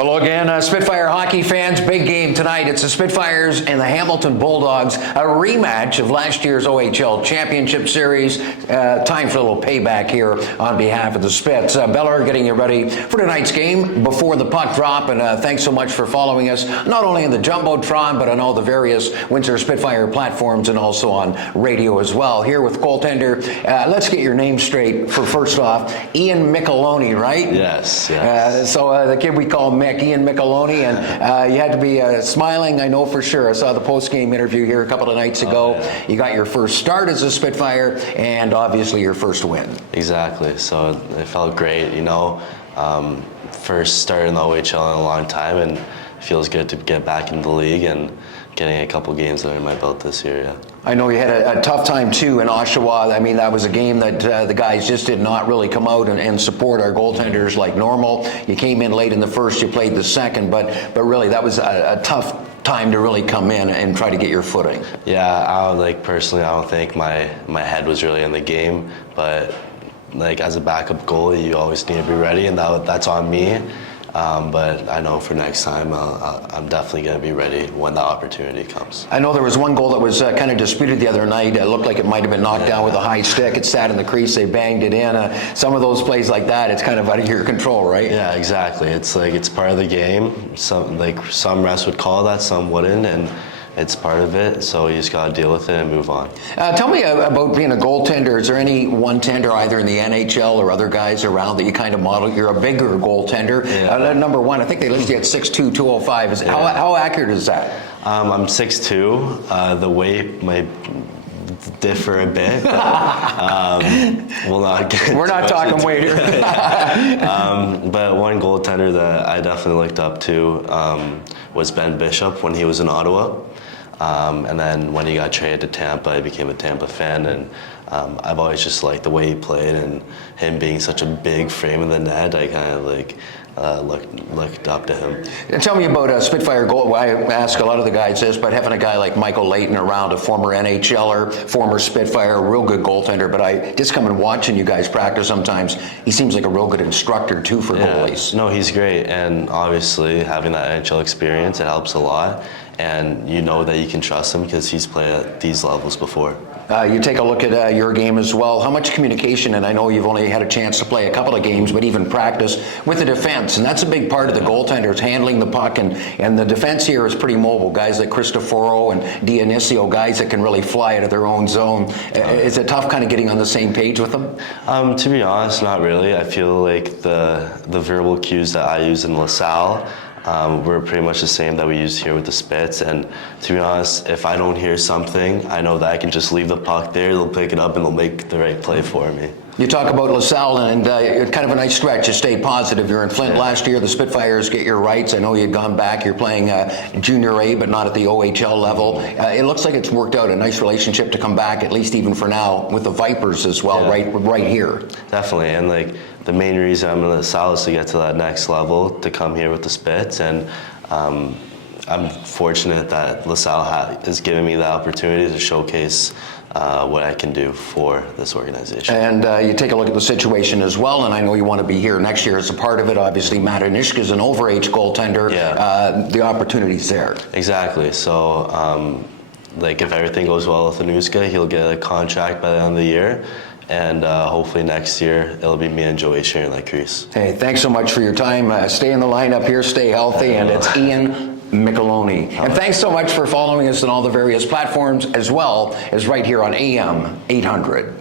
Hello again, Spitfire hockey fans. Big game tonight. It's the Spitfires and the Hamilton Bulldogs. A rematch of last year's OHL Championship Series. Time for a little payback here on behalf of the Spits. Beller getting you ready for tonight's game before the puck drop. And thanks so much for following us, not only in the Jumbotron, but on all the various Windsor Spitfire platforms and also on radio as well. Here with goaltender, let's get your name straight for first off, Ian Michelone, right? Yes. So the kid we call Mick, Ian Michelone, and you had to be smiling, I know for sure. I saw the post-game interview here a couple of nights ago. Yeah. You got your first start as a Spitfire and obviously your first win. Exactly. So it felt great, first start in the OHL in a long time, and it feels good to get back into the league and getting a couple games under my belt this year, yeah. I know you had a tough time too in Oshawa. I mean, that was a game that the guys just did not really come out and support our goaltenders like normal. You came in late in the first, you played the second, but really that was a tough time to really come in and try to get your footing. Yeah, personally, I don't think my head was really in the game, but as a backup goalie, you always need to be ready, and that's on me. But I know for next time, I'm definitely going to be ready when the opportunity comes. I know there was one goal that was kind of disputed the other night. It looked like it might have been knocked down with a high stick. It sat in the crease. They banged it in. Some of those plays like that, it's kind of out of your control, right? Yeah, exactly. It's it's part of the game. Some refs would call that, some wouldn't, and it's part of it, so you just got to deal with it and move on. Tell me about being a goaltender. Is there any one tender either in the NHL or other guys around that you kind of model? You're a bigger goaltender. Yeah. Number one, I think they listed you at 6'2", 205. How accurate is that? I'm 6'2". The weight might differ a bit. But, we're not talking weight here. But one goaltender that I definitely looked up to was Ben Bishop when he was in Ottawa. And then when he got traded to Tampa, I became a Tampa fan, and I've always just liked the way he played, and him being such a big frame in the net, I kind of looked up to him. And tell me about a Spitfire goal. I ask a lot of the guys this, but having a guy like Michael Leighton around, a former NHLer, former Spitfire, a real good goaltender, but I just come and watching you guys practice sometimes, he seems like a real good instructor too for goalies. No, he's great, and obviously having that NHL experience, it helps a lot, and you know that you can trust him because he's played at these levels before. You take a look at your game as well. How much communication, and I know you've only had a chance to play a couple of games, but even practice with the defense, and that's a big part of the goaltenders, handling the puck, and the defense here is pretty mobile. Guys like Cristoforo and Dionisio, guys that can really fly out of their own zone. Is it tough kind of getting on the same page with them? To be honest, not really. I feel like the verbal cues that I use in LaSalle we're pretty much the same that we use here with the Spits, and to be honest, if I don't hear something, I know that I can just leave the puck there, they'll pick it up and they'll make the right play for me. You talk about LaSalle, and kind of a nice stretch. You stay positive. You're in Flint last year. The Spitfires get your rights. I know you'd gone back. You're playing Junior A, but not at the OHL level. It looks like it's worked out, a nice relationship to come back, at least even for now, with the Vipers as well, right here. Definitely, and the main reason I'm in LaSalle is to get to that next level, to come here with the Spits, and I'm fortunate that LaSalle has given me the opportunity to showcase what I can do for this organization. And you take a look at the situation as well, and I know you want to be here next year as a part of it. Obviously, Matt Anishka is an overage goaltender. The opportunity's there. Exactly. So, if everything goes well with Anuska, he'll get a contract by the end of the year. And hopefully next year, it'll be me and Joey sharing that crease. Hey, thanks so much for your time. Stay in the lineup here, stay healthy, and it's Ian Michelone. And thanks so much for following us on all the various platforms, as well as right here on AM 800.